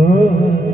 嗯嗯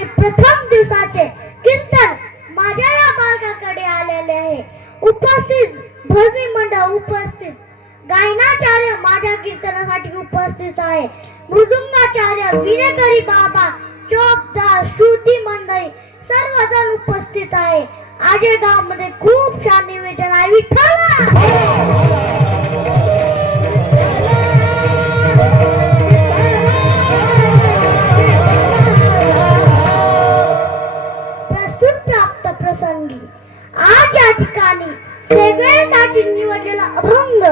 आजेगाव प्रथम दिवसाचे कीर्तन माझ्या या मार्गाकडे आलेले आहे. उपस्थित भजनी मंडळ उपस्थित. गायनाचार्य माझ्या कीर्तनासाठी उपस्थित आहे. मृदुंगाचार्य विनेकरी बाबा चोपदार श्रुती मंडळी सर्वजण उपस्थित आहे. आजेगावमध्ये खूप छान निवेदन आहे. विठ्ठल! या ठिकाणी सेवेसाठी निवडलेला अभंग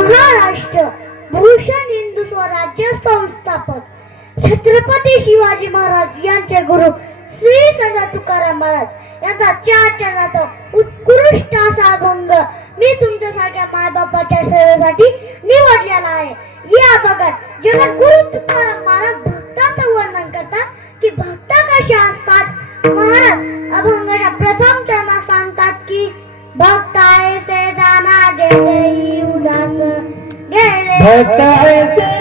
महाराष्ट्र भूषण हिंदू स्वराज्य संस्थापक छत्रपती शिवाजी महाराज यांचे गुरु श्री संत तुकाराम महाराज यांचा चार चरणाचा उत्कृष्ट असा अभंग मी तुमच्यासारख्या मायबापाच्या सेवेसाठी निवडलेला आहे. या भागात जेव्हा गुरु तुकाराम महाराज भक्ताचं वर्णन करतात की भक्त कशा असतात? महाराज भक्त ऐसे दाना गेले उदास गेले. भक्त ऐसे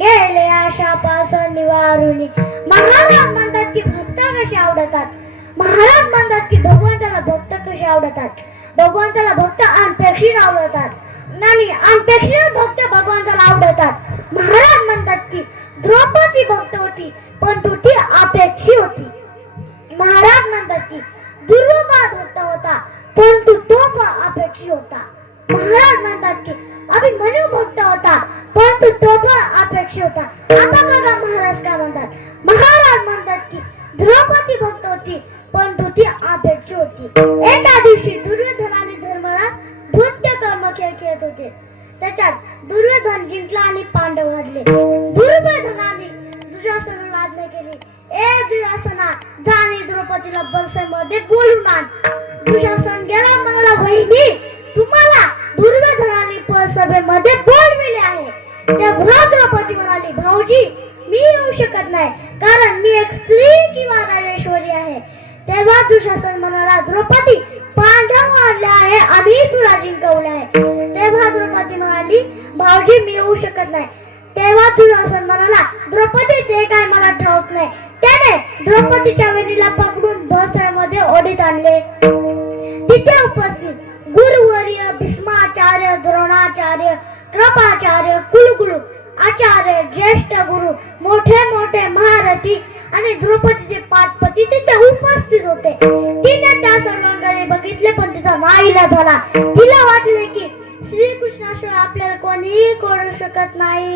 गेले आशापासून निवारून. महाराज म्हणतात की भक्त कसे आवडतात? महाराज म्हणतात की भगवंताला भक्त कसे आवडतात? भगवंताला भक्त अनपेक्षित आवडतात. आणि अनपेक्षित भक्त भगवंताला आवडतात. महाराज म्हणतात की द्रौपदी भक्त होती पण ती अपेक्षी होती. महाराज म्हणतात की दुर्वा भक्त होता परंतु तो पण अपेक्षी होता. महाराज म्हणतात की अभिमन्यू भक्त होता परंतु तो पण अपेक्षा होता. आता बघा महाराज काय म्हणतात? महाराज म्हणतात की द्रौपदी भक्त होती परंतु ती अपेक्षा होती. एका दिवशी दुर्योधन आणि धर्मराज नृत्य कर्म खेळ खेळत होते. त्याच्यात दुर्योधन जिंकला आणि पांडव हरले. दुर्योधनाने दुशासनाला आज्ञा केली. ए दुर्योधना जाणे द्रौपदीला बंसमध्ये बोलून आण दुर्योधन गेला म्हणाला बहिणी तुम्हाला म्हणाली भाऊजी मी येऊ शकत नाही. कारण मी एक स्त्री किंवा राजेश्वरी आहे. तेव्हा दुशासन म्हणाला द्रौपदी पांडव आणले आहे आम्ही तुला जिंकवले आहे. तेव्हा द्रौपदी म्हणाली भाऊजी मी येऊ शकत नाही. तेव्हा दुशासन म्हणाला द्रौपदी ते काय मला ठाऊक नाही. त्याने द्रौपदीच्या वेणीला पकडून भस्यामध्ये ओढीत आणले. तिथे उपस्थित गुरुवर्य भीष्माचार्य द्रोणाचार्य कृपाचार्य कुलगुरु आचार्य ज्येष्ठ गुरु मोठे मोठे महारथी आणि द्रौपदीचे पाठपती तिथे उपस्थित होते. तिने त्या सर्वांकडे बघितले पण तिचा माईला झाला तिला वाटले की श्रीकृष्णाशिवाय आपल्याला कोणीही करू शकत नाही.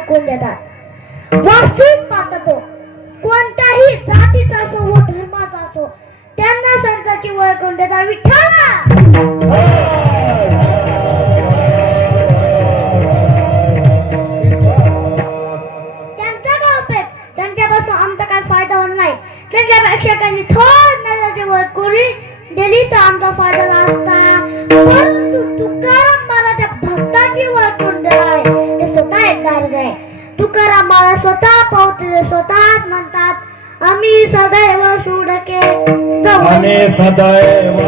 सांगाची देतात. वास्तविक पाहता तो जातीचा असो व धर्माचा असो त्यांना संतांची ओळखून देतात. विठ्ठला! त्यांचा त्यांच्यापासून आमचा काय फायदा होणार नाही. थोड नजरची ओळख दिली तर आमचा फायदा असता परंतु तुकाराम मला त्या भक्ताची ओळख देणार आहे स्वतः कार्य आहे तुकाराम मला स्वतः पावते ते स्वतःच म्हणतात आम्ही सदैव सुडके. सदैव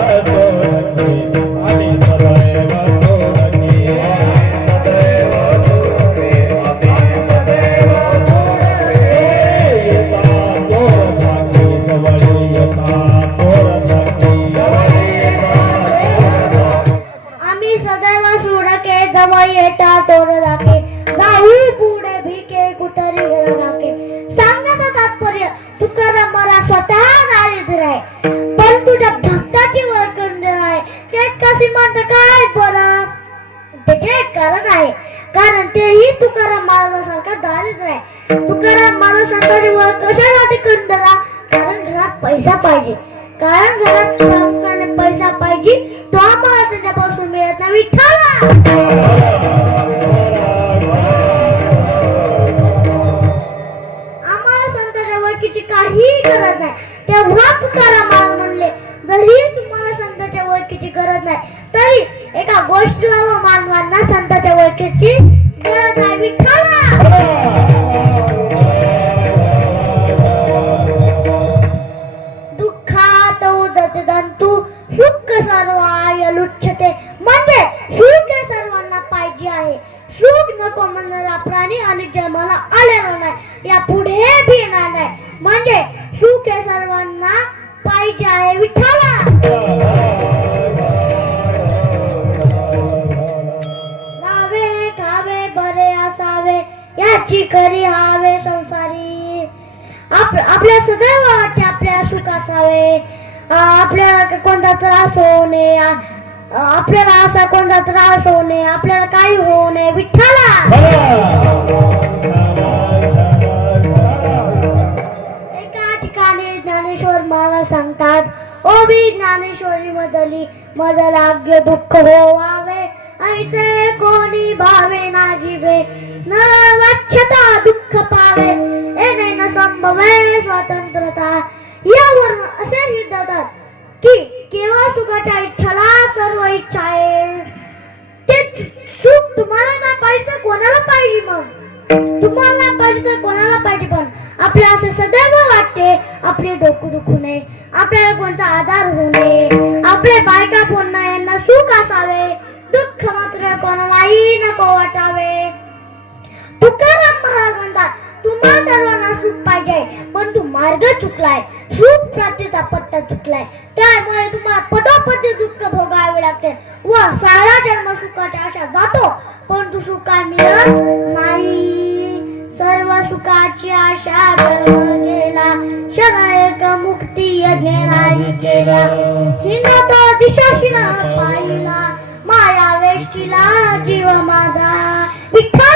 आम्ही सदैव सुडके जवळ येता तोर उदत दंतू सुख सर्वाय लुच्छते म्हणजे सुख सर्वांना पाहिजे आहे सुख नको म्हणणारा प्राणी आणि जन्माला आलेला नाही या पुढे बी नाही म्हणजे सुख हे सर्वांना पाहिजे आहे विठ्ठला याची खरी हवे संसारी आपल्या सदैव वाटते आपल्या सुख असावे आपल्याला कोणता त्रास होऊ नये. आपल्याला असा कोणता त्रास होऊ नये. आपल्याला काही होऊ नये. विठ्ठला! एका ठिकाणी ज्ञानेश्वर महाराज सांगतात ओ बी ज्ञानेश्वरी मदली मदलाग्य दुःख होवावे. ऐसे कोणी भावे ना जीवे. न वाच्यता दुःख पावे. एने न संभवे स्वतंत्रता. यावर असे सिद्धवतात की केवळ सुखाच्या इच्छाला सर्व इच्छा आहे. ते सुख तुम्हाला ना पाहिजे तर कोणाला पाहिजे मग? तुम्हाला पाहिजे तर कोणाला पाहिजे पण. आपल्याला असं सदैव वाटते आपले डोकं दुखू नये आपल्याला कोणता आधार होऊ नये आपले बायका बोलणं यांना सुख असावे दुःख मात्र कोणालाही नको वाटावे. तुकाराम महाराज म्हणतात तुम्हा सर्वांना सुख पाहिजे पण तू मार्ग चुकलाय. खूप प्राप्तीचा पत्ता चुकलाय त्यामुळे तुम्हाला पदोपदी दुःख भोगावे लागते. व सारा जन्म सुखाच्या आशा जातो. पण तू सुख मिळत नाही. सर्व सुखाची आशा जन्म गेला. क्षण एक मुक्ती यज्ञ नाही केला हिंदत दिशाशिना पाहिला. माया वेष्टीला जीव माझा. विठ्ठल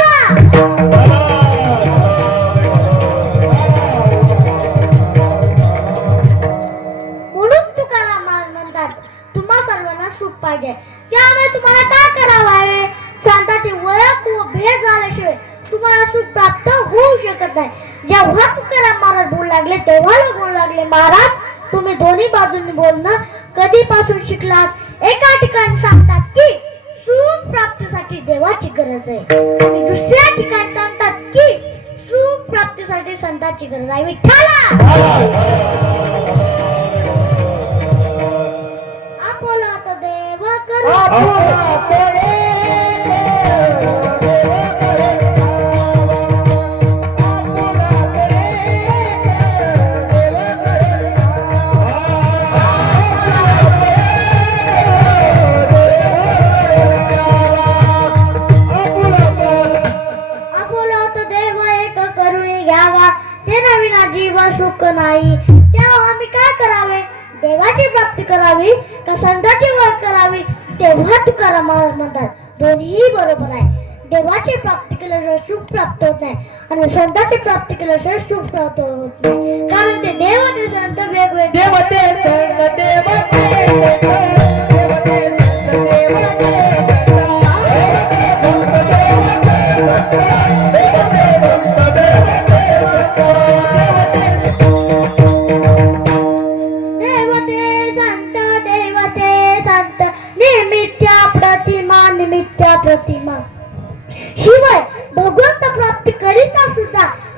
करावी का संतांची ओळख करावी तेव्हा तुकाराम महाराज म्हणतात दोन्ही बरोबर आहे. देवाची प्राप्ती केल्याशिवाय सुख प्राप्त होत नाही आणि संतांची प्राप्ती केल्याशिवाय सुख प्राप्त होत नाही. कारण ते देव आणि संत वेगवेगळे. देवते संग देवते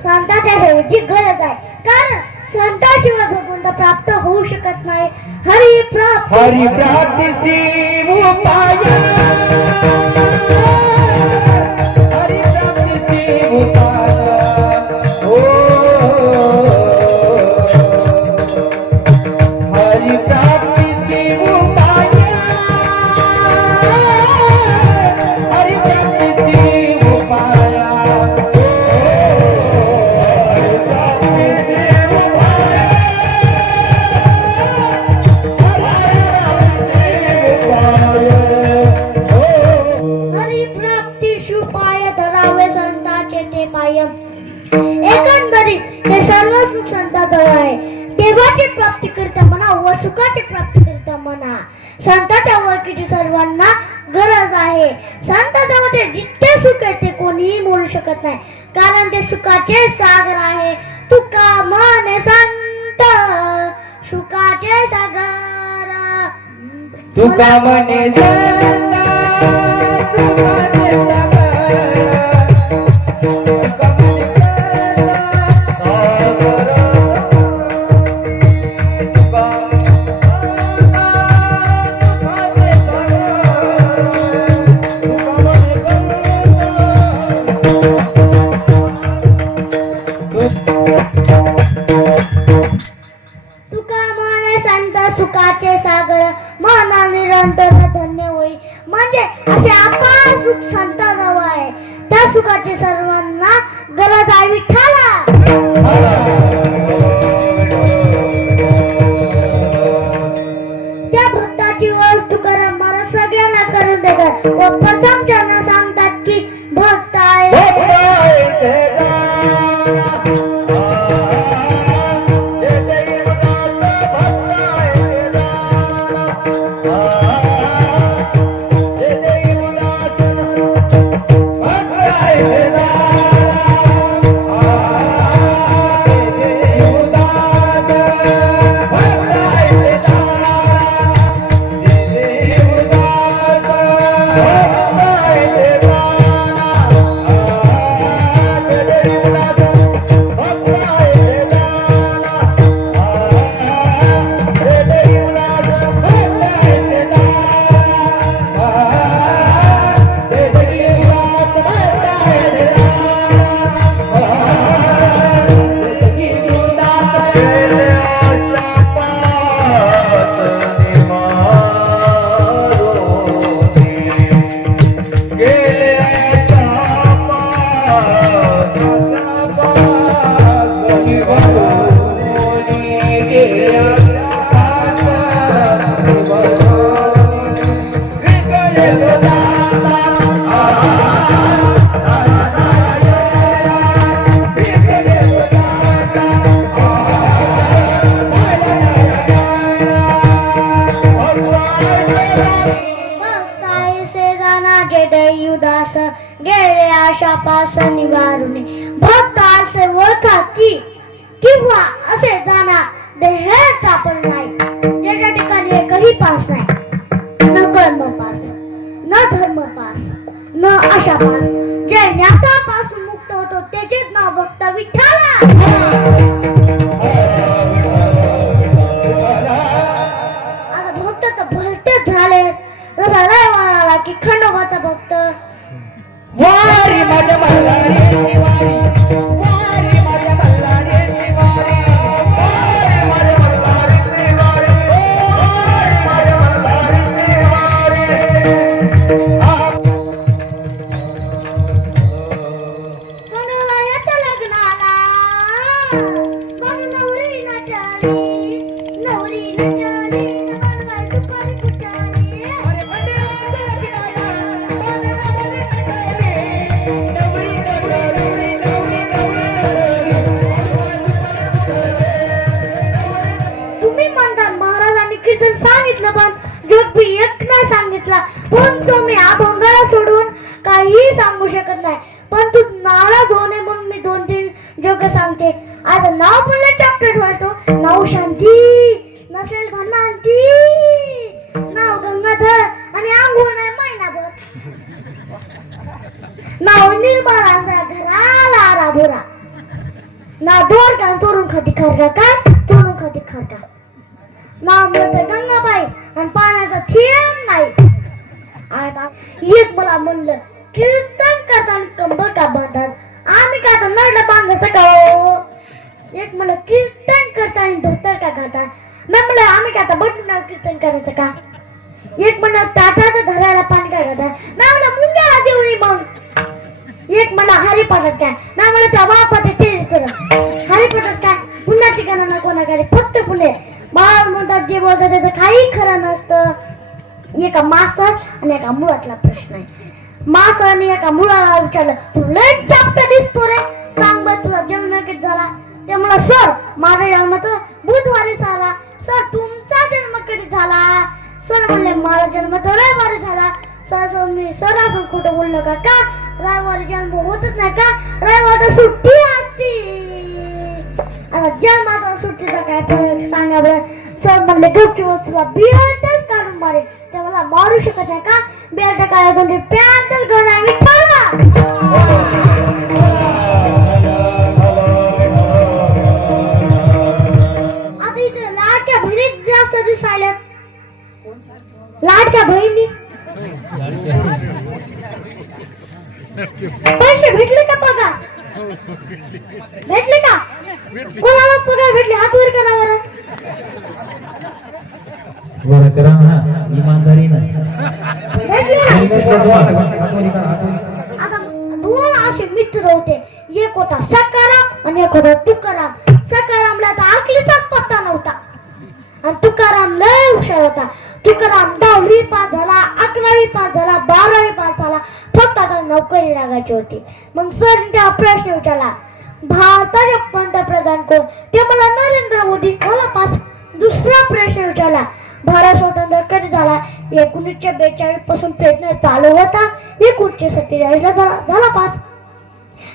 संताच्या देवीची गरज आहे. कारण संताशिवाय भगवंत प्राप्त होऊ शकत नाही. हरी प्राप्त. हरी प्राप्ती आहे संताजवळ जितके सुख आहे ते कोणीही बोलू शकत नाही. कारण ते सुखाचे सागर आहे. तुका मन संत सुखाचे सागर. तुका मन संत सुखाचे सागर. अशा. आशा जे ज्ञातापासून मुक्त होतो त्याचेच नाव भक्त विठ्ठला सांगितलं पण जोगबी एक नाही सांगितला. पण तुम्ही अभंगाला सोडून काहीही सांगू शकत नाही. प्रकारे फक्त फुले. बाळ म्हणतात जे बोलतात त्याचं काही खरं नसतं. एका मास आणि एका मुळातला प्रश्न आहे. मास्तराने एका मुलाला विचारलं तू लय चापटा दिसतो रे. सांग बर तुझा जन्म किती झाला? ते म्हणा सर माझा जन्म तर बुधवारी झाला. सर तुमचा जन्म कधी झाला? सर म्हणले माझा जन्म तर रविवारी झाला. सर मी सर आपण खोटं बोललो का का? रविवारी जन्म होतच नाही का? रविवार सुट्टी असती आता जन्माचा सुट्टीचा काय फरक सांगा बरं सर म्हणले गपची तुला बिअर्टच काढून मारे. ते मला मारू शकत नाही का? बिअर्ट काय म्हणजे पॅन्टच घेऊन आम्ही आता इथे लाडक्या बहिणीच जास्त दिसायल्यात लाडक्या बहिणी. पैसे भेटले का पगार भेटले का? कोणाला पगार भेटले? हात वर करा बरं. बरं करा ना? आता दोन असे मित्र होते. एक होता सकाराम आणि एक होता तुकाराम. सकारामला तर आकलीचाच पत्ता नव्हता. आणि तुकाराम लय हुशार होता. तुकाराम दहावी पास झाला अकरावी पास झाला बारावी पास झाला फक्त आता नोकरी लागायची होती. मग सर त्या प्रश्न विचारला भारताचे पंतप्रधान कोण? ते मला नरेंद्र मोदी मला पास दुसरा प्रश्न विचारला भारत स्वतंत्र कधी झाला? एकोणीसशे बेचाळीसपासून प्रयत्न चालू होता एकोणीसशे सत्तेचाळीस ला झाला झाला पास.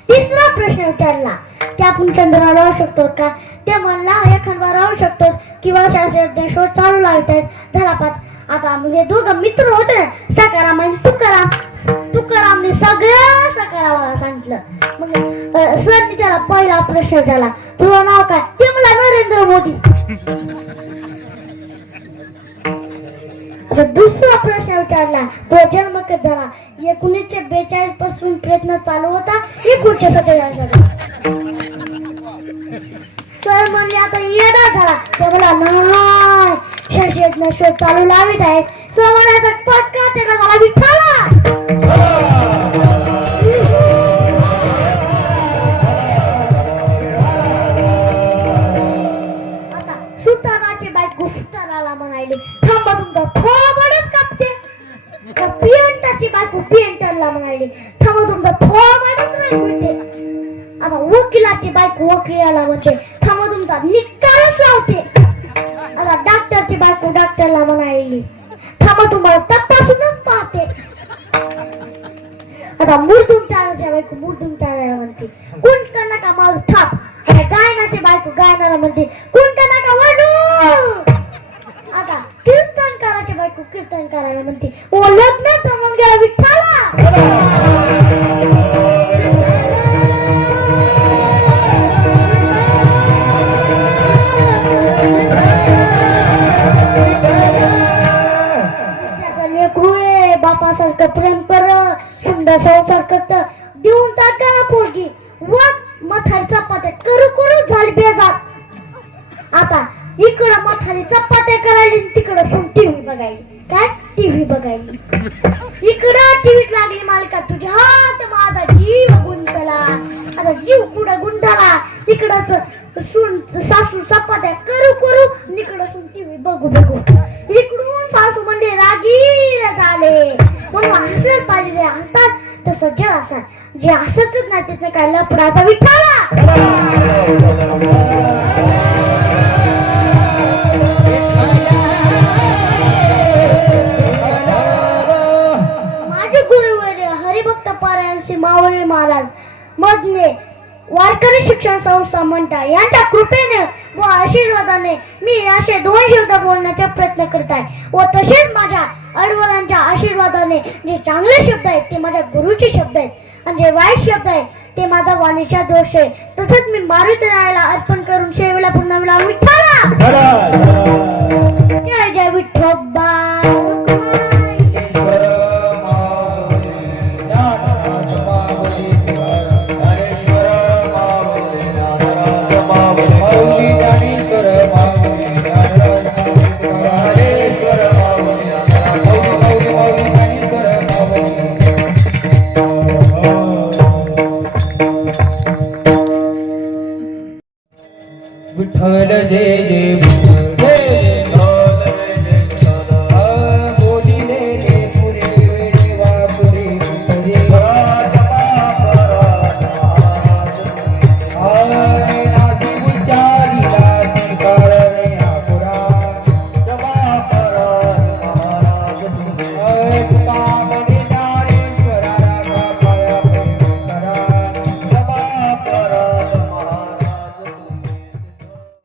तिसरा प्रश्न विचारला. की आपण चंद्रावर राहू शकतो का? ते म्हणला एखादवर राहू शकतो किंवा शास्त्रज्ञ शोध चालू लावतात. झाला पाच आता म्हणजे दोघं मित्र होते सकाराम म्हणजे आणि तुकाराम. तुकारामने सगळं सकारामाला सांगितलं. मग सरनी त्याला पहिला प्रश्न विचारला. तुझं नाव काय? ते मला नरेंद्र मोदी. दुसरा प्रश्न विचारला. तो जन्म कधी झाला. एकोणीसशे बेचाळीसपासून प्रयत्न चालू होता. एकोणीसशे सत्तेचाळीस सर म्हणजे आता येडा झाला. तो मला नाही. शास्त्रज्ञ शोध चालू लावित आहेत. तो म्हणायचा पटका त्याला मला विठाला पियंटाची बायको पियंटरला म्हणाली थांबा तुमचा थोडंच नाही म्हणते. आता वकिलाची बायको वकिलाला म्हणते. थांबा तुमचा निकालच लावते. आता डॉक्टरची बायको डॉक्टरला म्हणाली. थांबा तुम्हाला तपासूनच पाहते. आता मुरडून तिकडच सून सासू चपात्या करू करू आणि इकडं सून टीव्ही बघू बघू. इकडून सासू म्हणजे रागीर झाले. म्हणून हसलं पाहिजे हसतात तसं जे असतात. जे हसतच नाही त्याचं काय लपडाचा विठाला माझे गुरुवर्य हरिभक्त पारायणचे मावळे महाराज मधने वारकरी शिक्षण संस्था म्हणता यांच्या कृपेने व आशीर्वादाने मी असे दोन शब्द बोलण्याचा प्रयत्न करत आहे. व तसेच माझ्या अडवलांच्या आशीर्वादाने जे चांगले शब्द आहेत ते माझ्या गुरुचे शब्द आहेत. आणि जे वाईट शब्द आहेत ते माझा वाणीचा दोष आहे. तसंच मी मारुती रायाला अर्पण करून शेवेला पुन्हा विठ्ठला जय जय